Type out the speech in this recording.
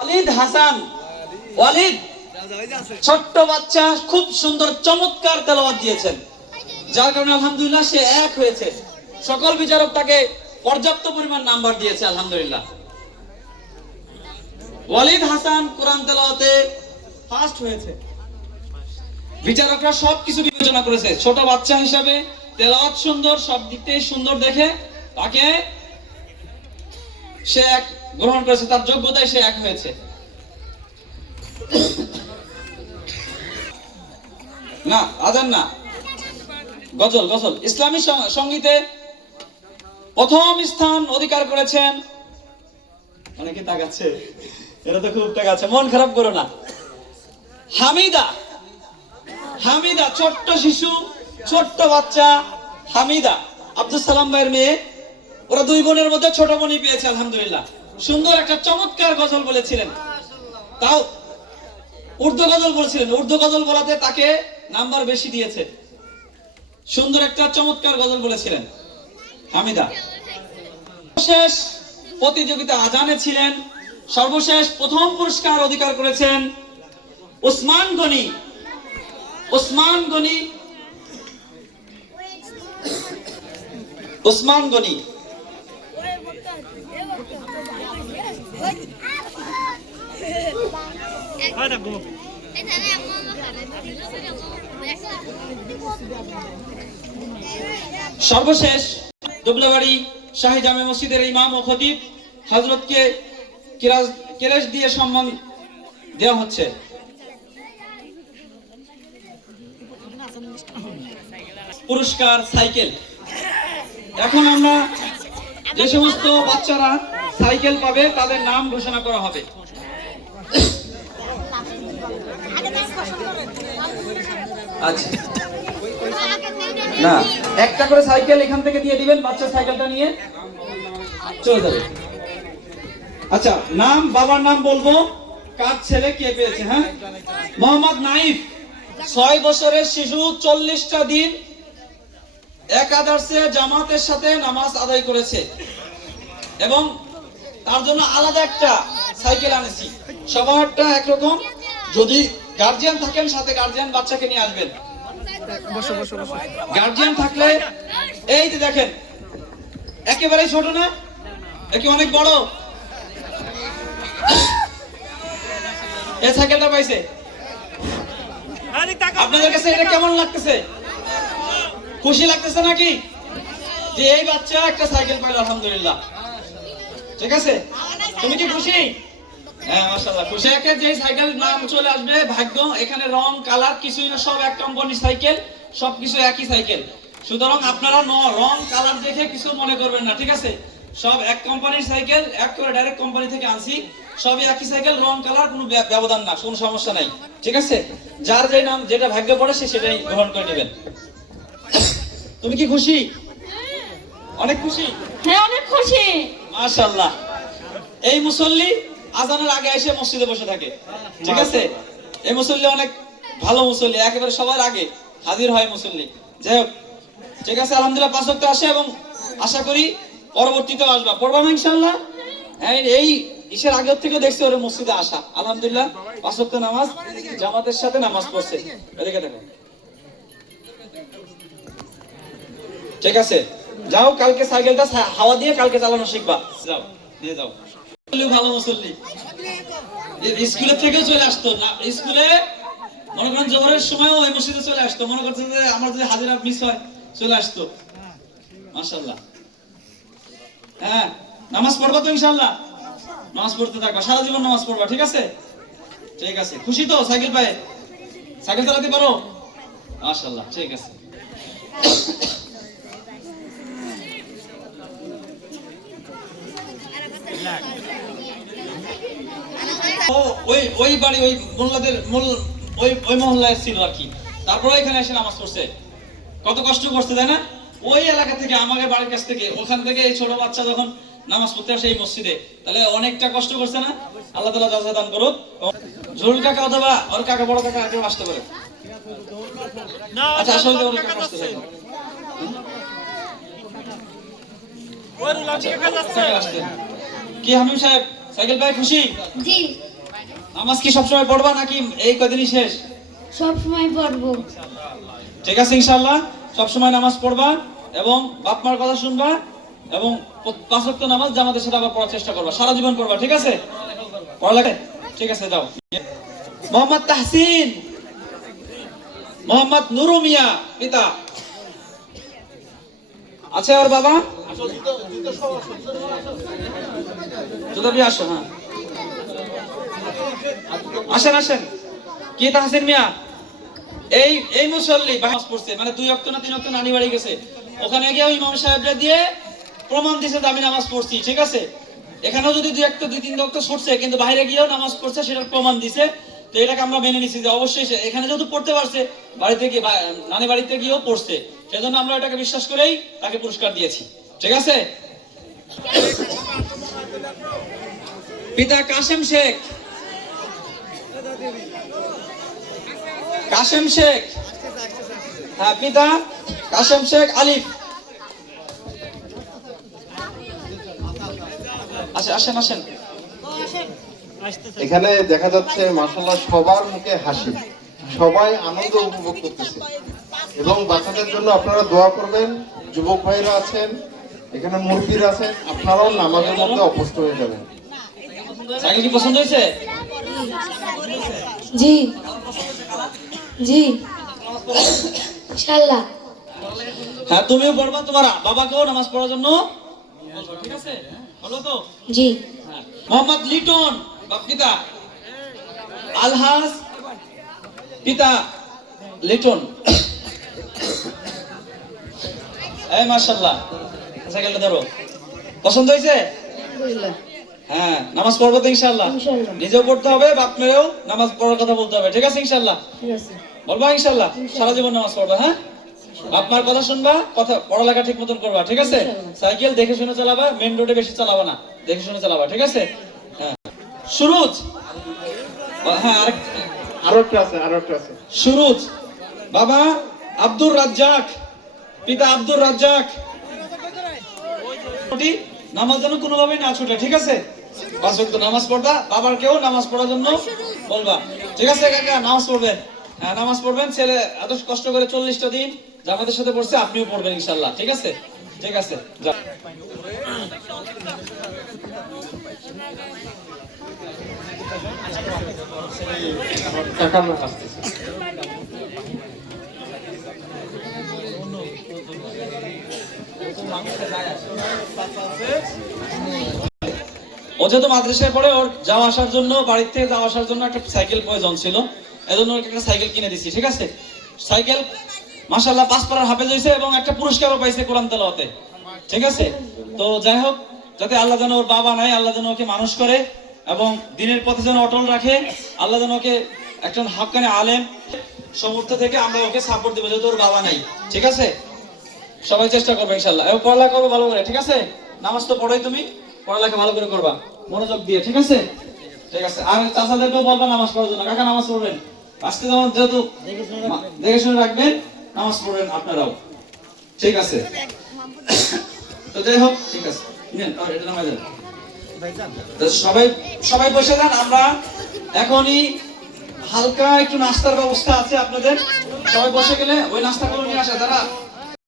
ওয়ালিদ হাসান, ওয়ালিদ ছোট্ট বাচ্চা, খুব সুন্দর চমৎকার তেলাওয়াত দিয়েছেন, যার কারণে আলহামদুলিল্লাহ সে এক হয়েছে। সকল বিচারক তাকে পর্যাপ্ত পরিমাণ নাম্বার দিয়েছে আলহামদুলিল্লাহ। ওয়ালিদ হাসান কোরআন তেলাওয়াতে ফার্স্ট হয়েছে। বিচারকরা সবকিছু বিবেচনা করেছে, ছোট বাচ্চা হিসাবে তেলাওয়াত সুন্দর, সব দিক থেকে সুন্দর দেখে তাকে সে এক গ্রহণ করেছে, তার যোগ্যতায় সে এক হয়েছে। না আজান না, গজল, গজল ইসলামী সঙ্গীতে প্রথম স্থান অধিকার করেছেন। অনেকে তাকাচ্ছে, এরা তো খুব তাকাচ্ছে, মন খারাপ করো না। হামিদা, হামিদা ছোট্ট শিশু, ছোট্ট বাচ্চা হামিদা, আব্দুল সালাম ভাইয়ের মেয়ে। ওরা দুই বোনের মধ্যে ছোট বোনই পেয়েছে আলহামদুলিল্লাহ। সুন্দর একটা চমৎকার গজল বলেছিলেন, তাও উর্দু গজল বলছিলেন, উর্দু গজল বলাতে তাকে নাম্বার বেশি দিয়েছে। সুন্দর একটা চমৎকার গজল বলেছিলেন হামিদা। সর্বশেষ প্রতিযোগিতা আজানে ছিলেন, সর্বশেষ প্রথম পুরস্কার অধিকার করেছেন ওসমান গনি। ওসমান গনি, ওসমান গনি সর্বশেষ দুবলাবাড়ি শাহী জামে মসজিদের ইমাম ও খতিব হযরতকে কেরাস দিয়ে সম্মান দেওয়া হচ্ছে। পুরস্কার সাইকেল। এখন আমরা যে সমস্ত বাচ্চারা সাইকেল পাবে তাদের নাম ঘোষণা করা হবে। আচ্ছা, না একটা করে সাইকেল এখান থেকে দিয়ে দিবেন, বাচ্চা সাইকেলটা নিয়ে চলে যাবে। আচ্ছা, নাম, বাবার নাম বলবো, কার ছেলে কে পেয়েছে। হ্যাঁ, মোহাম্মদ নাইফ 6 বছরের শিশু, 40টা দিন একাদশে জামাতের সাথে নামাজ আদায় করেছে এবং তার জন্য আলাদা একটা সাইকেল আনেছি। সবারটা একরকম, যদি গার্জিয়ান থাকেন সাথে গার্জিয়ান বাচ্চাকে নিয়ে আসবেন। গার্জিয়ান থাকলে এই যে দেখেন, একেবারেই ছোট না, একে অনেক বড়। এই সাইকেলটা পাইছে, আপনাদের কাছে এটা কেমন লাগতেছে? খুশি লাগতেছে নাকি যে এই বাচ্চা একটা সাইকেল পাইল? আলহামদুলিল্লাহ, ঠিক আছে। তুমি কি খুশি? হ্যাঁ মাশাআল্লাহ, খুশি। একে যে সাইকেল নাম চলে আসবে, ভাগ্য। এখানে রং কালার কিছুই না, সব এক কোম্পানির সাইকেল, সবকিছু একই সাইকেল। সুতরাং আপনারা রং কালার দেখে কিছু মনে করবেন না, ঠিক আছে? সব এক কোম্পানির সাইকেল, এক করে ডাইরেক্ট কোম্পানি থেকে আনছি, সবই একই সাইকেল, রং কালার কোনো ব্যবধান না, কোনো সমস্যা নাই, ঠিক আছে? যার যে নাম যেটা ভাগ্য পড়ে সে সেটাই গ্রহণ করে নেবেন। তুমি কি খুশি? অনেক খুশি? হ্যাঁ অনেক খুশি মাশাআল্লাহ। এই মুসল্লি আজানের আগে এসে মসজিদে বসে থাকে, ঠিক আছে? এই মুসল্লি অনেক ভালো মুসল্লি, একেবারে সবার আগে হাজির হয় মুসল্লি। যাই হোক, ঠিক আছে, আলহামদুলিল্লাহ 5 ওয়াক্ত আসে এবং আশা করি পরবর্তীতেও আসবা, পড়বা না ইনশাআল্লাহ? হ্যাঁ, এই ইশার আগে থেকে দেখছি ওর মসজিদে আসা, আলহামদুলিল্লাহ 5 ওয়াক্ত নামাজ জামাতের সাথে নামাজ পড়ছে। এদিকে দেখো, ঠিক আছে? যাও, কালকে সাইকেলটা হাওয়া দিয়ে কালকে চালানো শিখবা, যাও নিয়ে যাও। ভালো মুসল্লি, স্কুলের থেকেও চলে আসতো না, স্কুলে মনে করেন জোহরের সময়ও ওই মসজিদে চলে আসতো, মনে করছে যে আমার যদি হাজিরা মিস হয় চলে আসতো। মাশাআল্লাহ। হ্যাঁ, নামাজ পড়বা তো ইনশাআল্লাহ? নামাজ পড়তে থাকবা, সারা জীবন নামাজ পড়বা, ঠিক আছে? ঠিক আছে, খুশি তো সাইকেল পায়ে? সাইকেল চালাতে পারো? মাশাআল্লাহ, ঠিক আছে। ওই বাড়ি ওই মোল্লাদের ওই মহল্লায় ছিল আর কি, তারপরে এখানে এসে নামাজ পড়ছে। কত কষ্ট করছে তাই না? ওই এলাকা থেকে, আমাদের বাড়ির কাছ থেকে, ওখান থেকে এই ছোট বাচ্চা যখন নামাজ পড়তে আসে এই মসজিদে, তাহলে অনেকটা কষ্ট করছে না? আল্লাহ তাআলা জাযা দান করুক। জরুল কাকা অথবা ওর কাকা, বড় কাকা কেউ আসতে পারে। আচ্ছা, আসলে ওর কাকা আসতে পারে। কি হামিম সাহেব সাইকেল পাই খুশি? জি নামাজ কি সবসময় পড়বা নাকি এই কদিনই শেষ? সব সময় পড়বো। ঠিক আছে ইনশাআল্লাহ সবসময় নামাজ পড়বা এবং বাপ মার কথা শুনবা এবং 5 ওয়াক্ত নামাজ জামাতের সাথে আবার পড়ার চেষ্টা করবা, সারা জীবন করবা। ঠিক আছে? পড়ালেখা ঠিক আছে, যাও। মোহাম্মদ তাহসিন, মোহাম্মদ নুরু মিয়া পিতা আছে ওর বাবা? জুতা দিয়ে আসো। হ্যাঁ আসেন আসেন। কি তাহসিন মিয়া এই মুসল্লি নামাজ পড়ছে, মানে 2 ওয়াক্ত না 3 ওয়াক্ত নানি বাড়ি গেছে, ওখানে গিয়ে ইমাম সাহেবরা দিয়ে প্রমাণ দিছে যে আমি নামাজ পড়ছি। ঠিক আছে? এখানেও যদি 2 ওয়াক্ত 2-3 ওয়াক্ত ছুটছে কিন্তু বাইরে গিয়েও নামাজ পড়ছে, সেটার প্রমাণ দিছে। তো এটাকে আমরা মেনে নিছি যে অবশ্যই এখানে যেহেতু পড়তে পারছে, বাড়িতে গিয়ে নানি বাড়িতে গিয়েও পড়ছে, সেজন্য আমরা এটাকে বিশ্বাস করেই তাকে পুরস্কার দিয়েছি। ঠিক আছে? পিতা কাশেম শেখ, কাশেম শেখ। হ্যাঁ পিতা কাশেম শেখ আলিফ। আসেন আসেন। এখানে দেখা যাচ্ছে মাশাআল্লাহ সবার মুখে হাসি, সবাই আনন্দ উপভোগ করতেছে এবং বাচ্চাদের জন্য আপনারা দোয়া করবেন। যুবক ভাইরা আছেন এখানে, মুরব্বীরা আছেন, আপনারাও নামাজের মধ্যে অভ্যস্ত হয়ে যাবেন। সাইকেল কি পছন্দ হয়েছে? জি জি ইনশাআল্লাহ। হ্যাঁ তুমিও পড়বা, তোমার বাবাকেও নামাজ পড়ার জন্য বলবা। ঠিক আছে? হলো তো? জি। মোহাম্মদ লিটন পিতা, আলহাজ পিতা লিটন। এই মাশাআল্লাহ, সাইকেলটা ধরো। পছন্দ হয়েছে? হ্যাঁ নামাজ পড়বো তো ইনশাআল্লাহ। নিজেও পড়তে হবে, বাপ মেয়েও নামাজ পড়ার কথা বলতে হবে। ঠিক আছে ইনশাআল্লাহ? বলবা ইনশাআল্লাহ? সারা জীবন নামাজ পড়বা। হ্যাঁ বাপ মার কথা শুনবা, কথা পড়ালেখা ঠিক মতন করবা। ঠিক আছে? সাইকেল দেখে শুনে চালাবা, মেন রোডে বেশি চালাবা না, দেখে শুনে চালাবা। ঠিক আছে? হ্যাঁ সুরুজ। হ্যাঁ আরো একটা আছে। সুরুজ বাবা আব্দুর রাজ্জাক, পিতা আব্দুর রাজ্জাক। নামাজ যেন কোনোভাবেই না ছুটে। ঠিক আছে? 5 ওয়াক্ত নামাজ পড়বা, বাবার কেউ নামাজ পড়ার জন্য বলবা। ঠিক আছে কাকা? নামাজ পড়বেন। হ্যাঁ নামাজ পড়বেন। ছেলে এত কষ্ট করে 40টা দিন জামাতের সাথে পড়ছে, আপনিও পড়বেন ইনশাআল্লাহ। ঠিক আছে? ঠিক আছে যা। ও যেহেতু মাদ্রাসায় পড়ে, ওর যাওয়া আসার জন্য, বাড়ির থেকে যাওয়া আসার জন্য একটা সাইকেল প্রয়োজন ছিল, এজন্য ওকে একটা সাইকেল কিনে দিছি। ঠিক আছে? সাইকেল মাশাআল্লাহ 5 পারার হাফেজ হয়েছে এবং একটা পুরস্কারও পাইছে কোরআন তেলাওয়াতে। ঠিক আছে? তো যাই হোক, যাতে আল্লাহ যেন ওর বাবা নাই, আল্লাহ যেন ওকে মানুষ করে এবং দিনের পথে যেন অটল রাখে, আল্লাহ যেন ওকে একজন হাক্কানি আলেম সমর্থ থেকে আমরা ওকে সাপোর্ট দেবো, যেহেতু ওর বাবা নাই। ঠিক আছে? সবাই চেষ্টা করবে ইনশাআল্লাহ এবং পড়ালেখা করবো ভালো করে। ঠিক আছে? নামাজ তো পড়োই তুমি, পড়ালেখা ভালো করে করবা মনোযোগ দিয়ে। ঠিক আছে? ঠিক আছে। আর চাচাদেরকেও বলবা নামাজ পড়ার জন্য। কাকা নামাজ পড়বেন আজকে, যেমন যেহেতু দেখে শুনে রাখবেন, নামাজ পড়বেন আপনারাও। ঠিক আছে? তো যাই হোক, ঠিক আছে এটা নামাজ যান। সবাই সবাই বসে যান। আমরা এখনই হালকা একটু নাস্তার ব্যবস্থা আছে আপনাদের, সবাই বসে গেলে ওই নাস্তাগুলো নিয়ে আসে। তারা